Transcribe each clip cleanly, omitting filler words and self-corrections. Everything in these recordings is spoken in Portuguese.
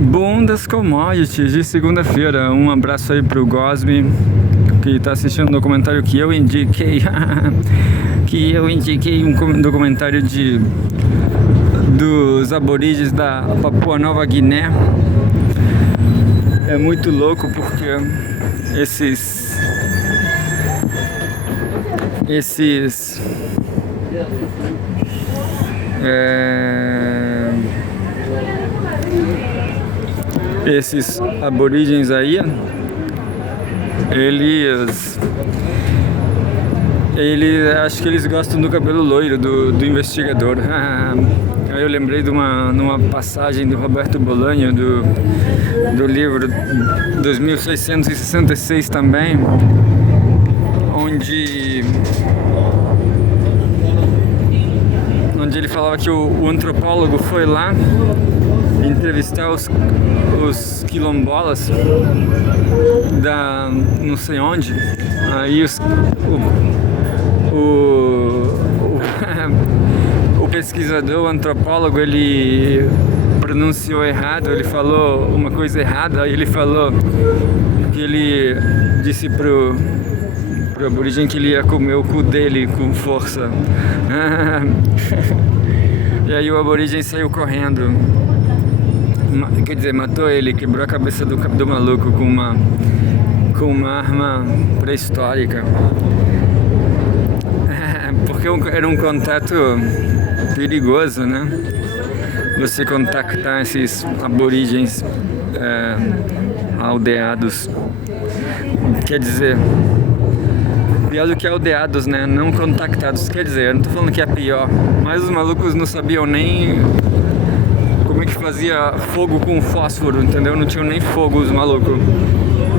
Bom das commodities de segunda-feira. Um abraço aí pro Gosme, que está assistindo um documentário que eu indiquei. Um documentário dos aborígenes da Papua Nova Guiné. É muito louco porque esses aborígenes aí, eles acho que eles gostam do cabelo loiro do investigador. Aí eu lembrei de numa passagem do Roberto Bolanho do livro 2666 também, onde ele falava que o antropólogo foi lá entrevistar os quilombolas da não sei onde. Aí o pesquisador, o antropólogo, ele pronunciou errado, ele falou uma coisa errada. Aí ele falou que ele disse pro aborígene que ele ia comer o cu dele com força. E aí o aborígene saiu correndo. Quer dizer, matou ele, quebrou a cabeça do maluco com uma arma pré-histórica. Porque era um contato perigoso, né? Você contactar esses aborígenes aldeados. Quer dizer, pior do que aldeados, né? Não contactados. Quer dizer, eu não tô falando que é pior, mas os malucos não sabiam nem como é que fazia fogo com fósforo, entendeu? Não tinham nem fogo os malucos.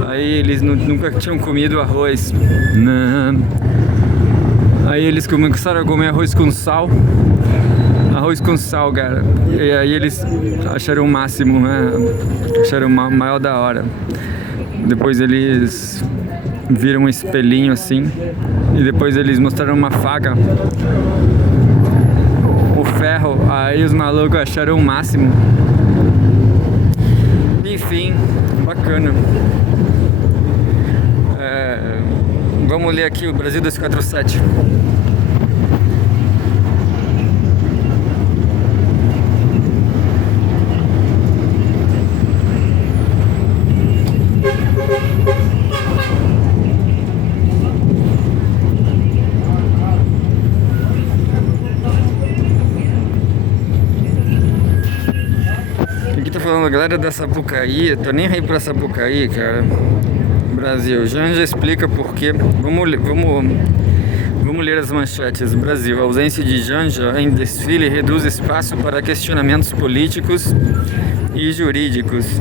Aí eles nunca tinham comido arroz. Não. Aí eles começaram a comer arroz com sal. Arroz com sal, cara. E aí eles acharam o máximo, né? Acharam o maior da hora. Depois eles viram um espelhinho assim. E depois eles mostraram uma faca. O ferro. Aí os malucos acharam o máximo. Enfim, bacana. Vamos ler aqui o Brasil 247. Aqui tá falando a galera da Sapucaí. Tô nem aí pra Sapucaí, cara. Brasil, Janja explica por quê. Vamos ler as manchetes. Brasil, a ausência de Janja em desfile reduz espaço para questionamentos políticos e jurídicos.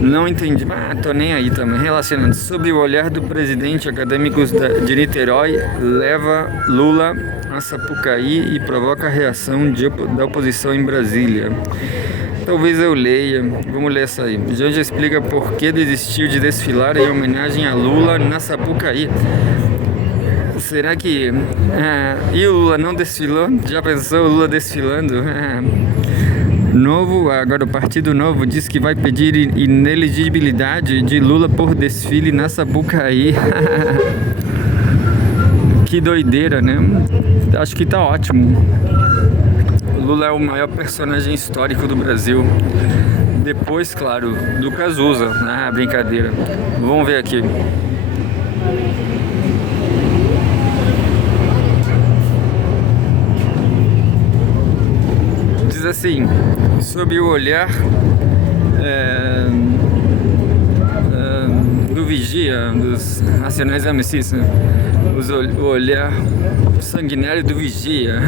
Não entendi. Tô nem aí também. Relacionando. Sob o olhar do presidente, acadêmicos de Niterói leva Lula a Sapucaí e provoca a reação da oposição em Brasília. Talvez eu leia. Vamos ler essa aí. Janja explica por que desistiu de desfilar em homenagem a Lula na Sapucaí. Será que... E o Lula não desfilou? Já pensou o Lula desfilando? Agora o Partido Novo diz que vai pedir inelegibilidade de Lula por desfile na Sapucaí. Que doideira, né? Acho que tá ótimo. Lula é o maior personagem histórico do Brasil. Depois, claro, do Cazuza. Brincadeira. Vamos ver aqui. Diz assim: sob o olhar do vigia, dos nacionais amnististas, o olhar sanguinário do vigia.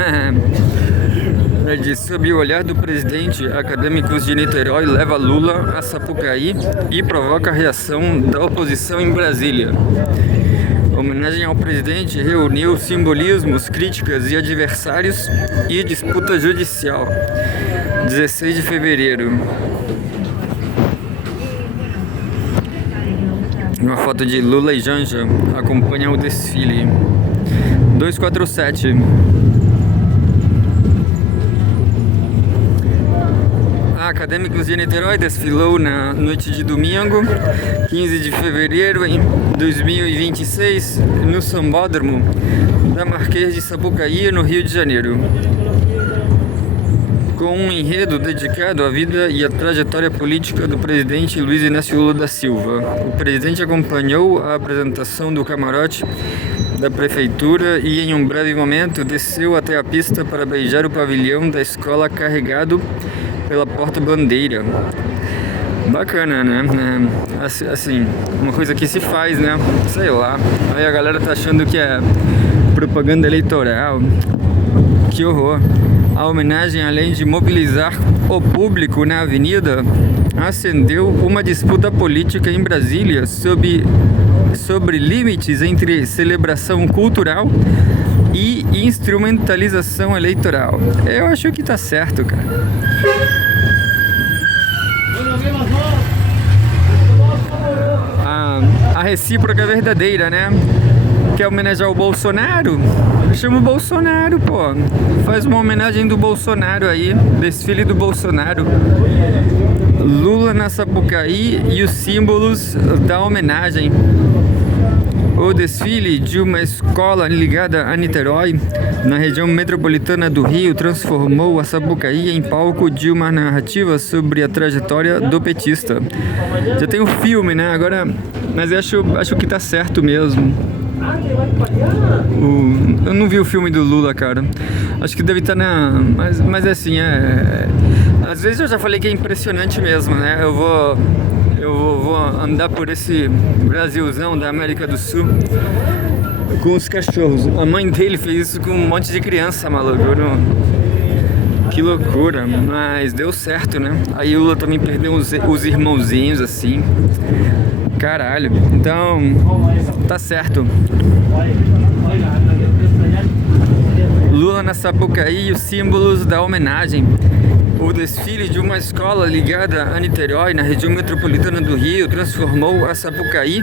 Sob o olhar do presidente, acadêmicos de Niterói leva Lula a Sapucaí e provoca a reação da oposição em Brasília. A homenagem ao presidente reuniu simbolismos, críticas e adversários e disputa judicial. 16 de fevereiro. Uma foto de Lula e Janja acompanha o desfile. 247. Acadêmicos de Niterói desfilou na noite de domingo, 15 de fevereiro de 2026, no Sambódromo da Marquês de Sapucaí, no Rio de Janeiro, com um enredo dedicado à vida e à trajetória política do presidente Luiz Inácio Lula da Silva. O presidente acompanhou a apresentação do camarote da prefeitura e, em um breve momento, desceu até a pista para beijar o pavilhão da escola carregado pela porta-bandeira. Bacana, né? Assim, uma coisa que se faz, né? Sei lá. Aí a galera tá achando que é propaganda eleitoral. Que horror. A homenagem, além de mobilizar o público na avenida, acendeu uma disputa política em Brasília sobre limites entre celebração cultural e instrumentalização eleitoral. Eu acho que tá certo, cara. A recíproca é verdadeira, né? Quer homenagear o Bolsonaro? Chama o Bolsonaro, pô. Faz uma homenagem do Bolsonaro aí, desfile do Bolsonaro. Lula na Sapucaí e os símbolos da homenagem. O desfile de uma escola ligada a Niterói, na região metropolitana do Rio, transformou a Sapucaí em palco de uma narrativa sobre a trajetória do petista. Já tem um filme, né? Agora, mas eu acho que tá certo mesmo. Eu não vi o filme do Lula, cara. Acho que deve estar na... Mas assim, às vezes eu já falei que é impressionante mesmo, né? Eu vou andar por esse Brasilzão da América do Sul com os cachorros. A mãe dele fez isso com um monte de criança, maluco. Que loucura, mas deu certo, né? Aí o Lula também perdeu os irmãozinhos, assim. Caralho, então tá certo. Lula na Sapucaí e os símbolos da homenagem. O desfile de uma escola ligada a Niterói, na região metropolitana do Rio, transformou a Sapucaí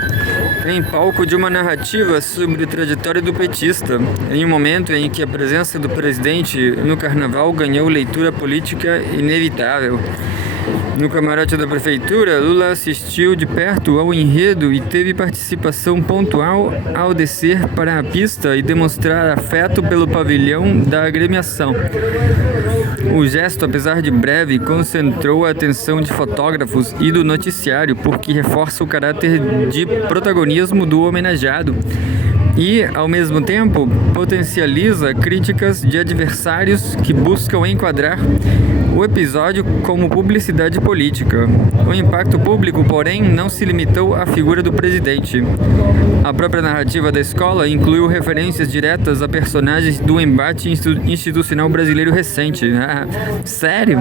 em palco de uma narrativa sobre a trajetória do petista, em um momento em que a presença do presidente no carnaval ganhou leitura política inevitável. No camarote da prefeitura, Lula assistiu de perto ao enredo e teve participação pontual ao descer para a pista e demonstrar afeto pelo pavilhão da agremiação. O gesto, apesar de breve, concentrou a atenção de fotógrafos e do noticiário, porque reforça o caráter de protagonismo do homenageado e, ao mesmo tempo, potencializa críticas de adversários que buscam enquadrar o episódio como publicidade política. O impacto público, porém, não se limitou à figura do presidente. A própria narrativa da escola incluiu referências diretas a personagens do embate institucional brasileiro recente. Sério?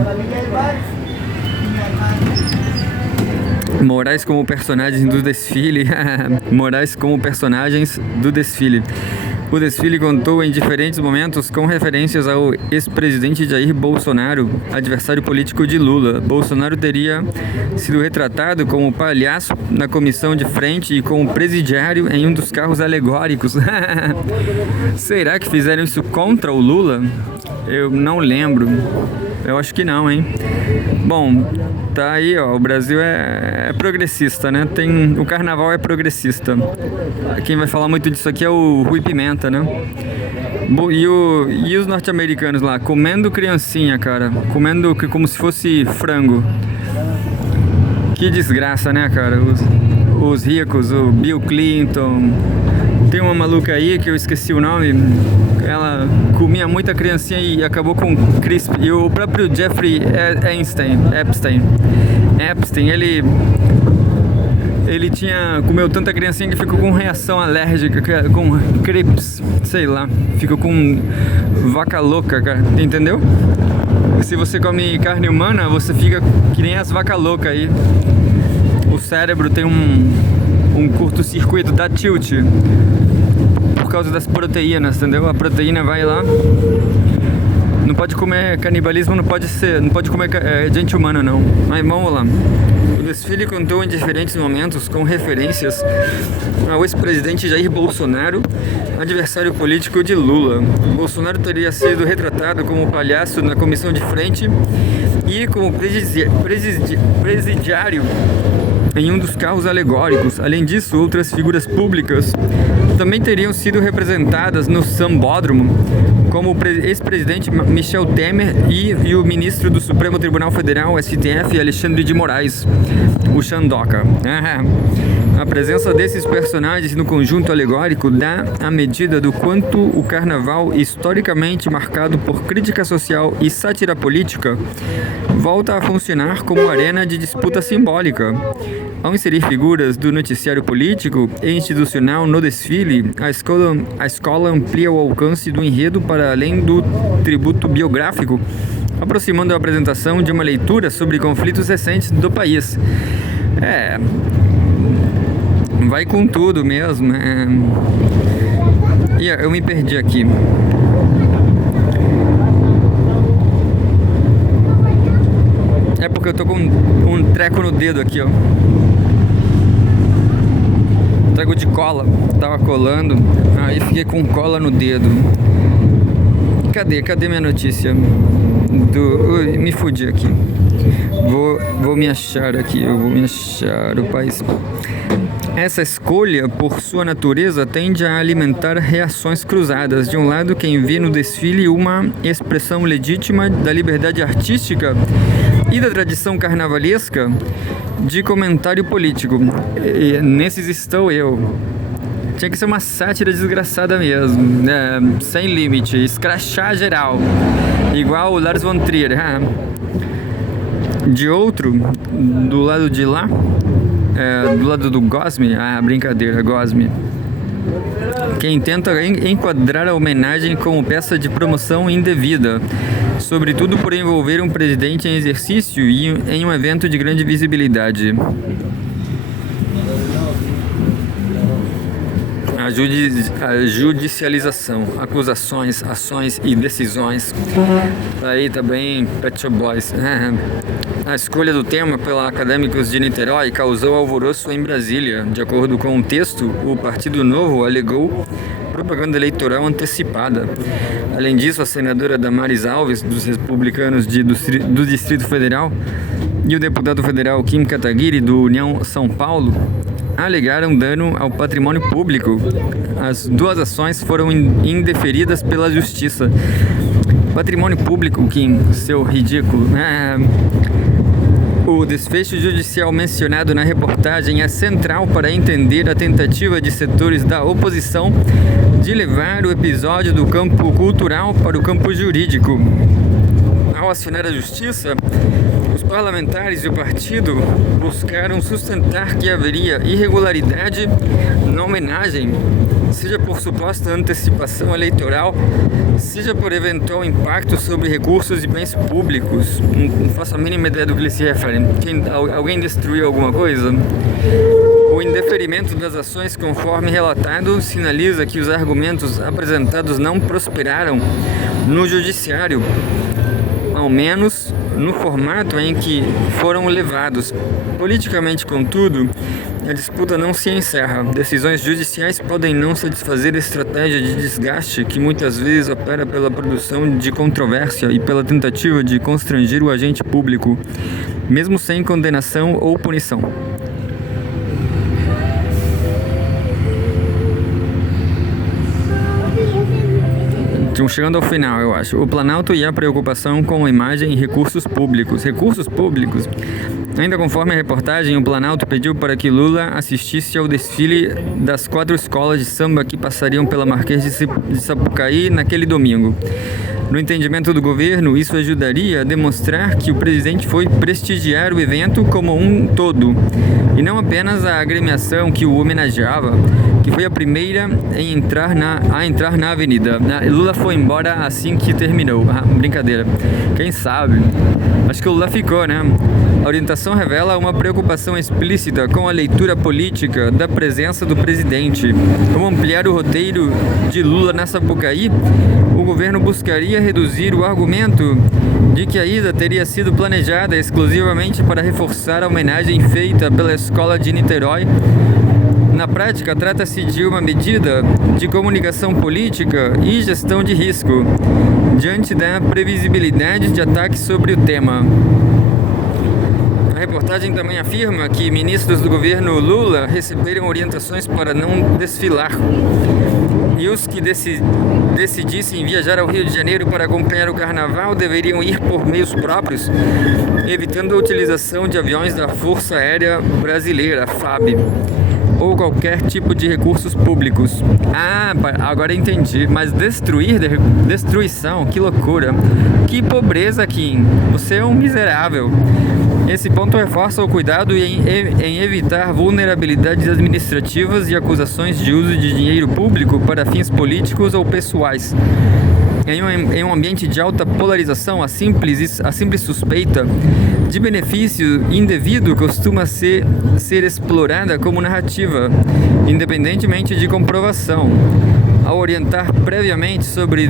Morais como personagens do desfile. Morais como personagens do desfile. O desfile contou em diferentes momentos com referências ao ex-presidente Jair Bolsonaro, adversário político de Lula. Bolsonaro teria sido retratado como palhaço na comissão de frente e como presidiário em um dos carros alegóricos. Será que fizeram isso contra o Lula? Eu não lembro. Eu acho que não, hein? Bom, tá aí, ó. O Brasil é progressista, né? O carnaval é progressista. Quem vai falar muito disso aqui é o Rui Pimenta, né? E os norte-americanos lá, comendo criancinha, cara. Comendo como se fosse frango. Que desgraça, né, cara? Os ricos, o Bill Clinton. Tem uma maluca aí que eu esqueci o nome. Ela comia muita criancinha e acabou com crisp. E o próprio Jeffrey Epstein, ele comeu tanta criancinha que ficou com reação alérgica, com crepes, sei lá. Ficou com vaca louca, cara. Entendeu? Se você come carne humana, você fica que nem as vacas loucas aí. O cérebro tem um curto-circuito, dá tilt. Por causa das proteínas, entendeu? A proteína vai lá. Não pode comer canibalismo, não pode comer gente humana, não. Mas vamos lá. O desfile contou em diferentes momentos com referências ao ex-presidente Jair Bolsonaro, adversário político de Lula. Bolsonaro teria sido retratado como palhaço na comissão de frente e como presidiário em um dos carros alegóricos. Além disso, outras figuras públicas também teriam sido representadas no sambódromo, como o ex-presidente Michel Temer e o ministro do Supremo Tribunal Federal, STF, Alexandre de Moraes, o Xandoca. A presença desses personagens no conjunto alegórico dá a medida do quanto o carnaval, historicamente marcado por crítica social e sátira política, volta a funcionar como arena de disputa simbólica. Ao inserir figuras do noticiário político e institucional no desfile, a escola amplia o alcance do enredo para além do tributo biográfico, aproximando a apresentação de uma leitura sobre conflitos recentes do país. Vai com tudo mesmo. Eu me perdi aqui. É porque eu tô com um treco no dedo aqui, ó. Treco de cola. Tava colando, aí fiquei com cola no dedo. Cadê minha notícia? Ui, me fudi aqui. Vou me achar aqui. Eu vou me achar o país. Essa escolha, por sua natureza, tende a alimentar reações cruzadas. De um lado, quem vê no desfile uma expressão legítima da liberdade artística e da tradição carnavalesca de comentário político. E nesses estou eu. Tinha que ser uma sátira desgraçada mesmo, né? Sem limite, escrachar geral, igual o Lars von Trier. De outro, do lado de lá, do lado do Gosme, brincadeira, Gosme, quem tenta enquadrar a homenagem como peça de promoção indevida, sobretudo por envolver um presidente em exercício e em um evento de grande visibilidade. A judicialização, acusações, ações e decisões. Aí também Pet Shop Boys. A escolha do tema pela Acadêmicos de Niterói causou alvoroço em Brasília. De acordo com o texto, o Partido Novo alegou propaganda eleitoral antecipada. Além disso, a senadora Damares Alves, dos republicanos do Distrito Federal, e o deputado federal Kim Kataguiri, do União São Paulo, alegaram dano ao patrimônio público. As duas ações foram indeferidas pela Justiça. Patrimônio público, Kim, seu ridículo. O desfecho judicial mencionado na reportagem é central para entender a tentativa de setores da oposição de levar o episódio do campo cultural para o campo jurídico. Ao acionar a Justiça, os parlamentares e o partido buscaram sustentar que haveria irregularidade na homenagem, seja por suposta antecipação eleitoral, seja por eventual impacto sobre recursos e bens públicos. Não faço a mínima ideia do que eles se referem. Alguém destruiu alguma coisa? O indeferimento das ações, conforme relatado, sinaliza que os argumentos apresentados não prosperaram no judiciário, ao menos no formato em que foram levados. Politicamente, contudo, a disputa não se encerra. Decisões judiciais podem não satisfazer a estratégia de desgaste que muitas vezes opera pela produção de controvérsia e pela tentativa de constranger o agente público, mesmo sem condenação ou punição. Estamos chegando ao final, eu acho. O Planalto e a preocupação com a imagem e recursos públicos. Recursos públicos? Ainda conforme a reportagem, o Planalto pediu para que Lula assistisse ao desfile das 4 escolas de samba que passariam pela Marquês de Sapucaí naquele domingo. No entendimento do governo, isso ajudaria a demonstrar que o presidente foi prestigiar o evento como um todo, e não apenas a agremiação que o homenageava, que foi a primeira a entrar na avenida. Lula foi embora assim que terminou. Brincadeira. Quem sabe? Acho que o Lula ficou, né? A orientação revela uma preocupação explícita com a leitura política da presença do presidente. Ao ampliar o roteiro de Lula na Sapucaí, o governo buscaria reduzir o argumento de que a ida teria sido planejada exclusivamente para reforçar a homenagem feita pela escola de Niterói Na prática, trata-se de uma medida de comunicação política e gestão de risco, diante da previsibilidade de ataques sobre o tema. A reportagem também afirma que ministros do governo Lula receberam orientações para não desfilar. E os que decidissem viajar ao Rio de Janeiro para acompanhar o carnaval deveriam ir por meios próprios, evitando a utilização de aviões da Força Aérea Brasileira, FAB, ou qualquer tipo de recursos públicos. Ah, agora entendi. Mas destruição, que loucura. Que pobreza, Kim. Você é um miserável. Esse ponto reforça o cuidado em evitar vulnerabilidades administrativas e acusações de uso de dinheiro público para fins políticos ou pessoais. Em um ambiente de alta polarização, a simples suspeita de benefício indevido costuma ser explorada como narrativa, independentemente de comprovação. Ao orientar previamente sobre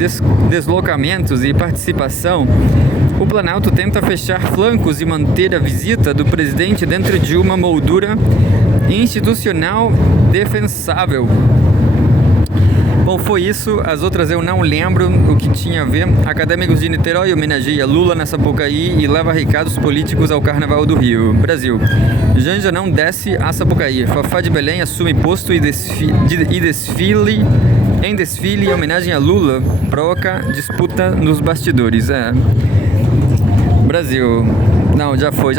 deslocamentos e participação, o Planalto tenta fechar flancos e manter a visita do presidente dentro de uma moldura institucional defensável. Bom, foi isso. As outras eu não lembro o que tinha a ver. Acadêmicos de Niterói homenageia Lula na Sapucaí e leva recados políticos ao Carnaval do Rio. Brasil. Janja não desce a Sapucaí. Fafá de Belém assume posto em desfile em homenagem a Lula. Provoca disputa nos bastidores. Brasil. Não, já foi.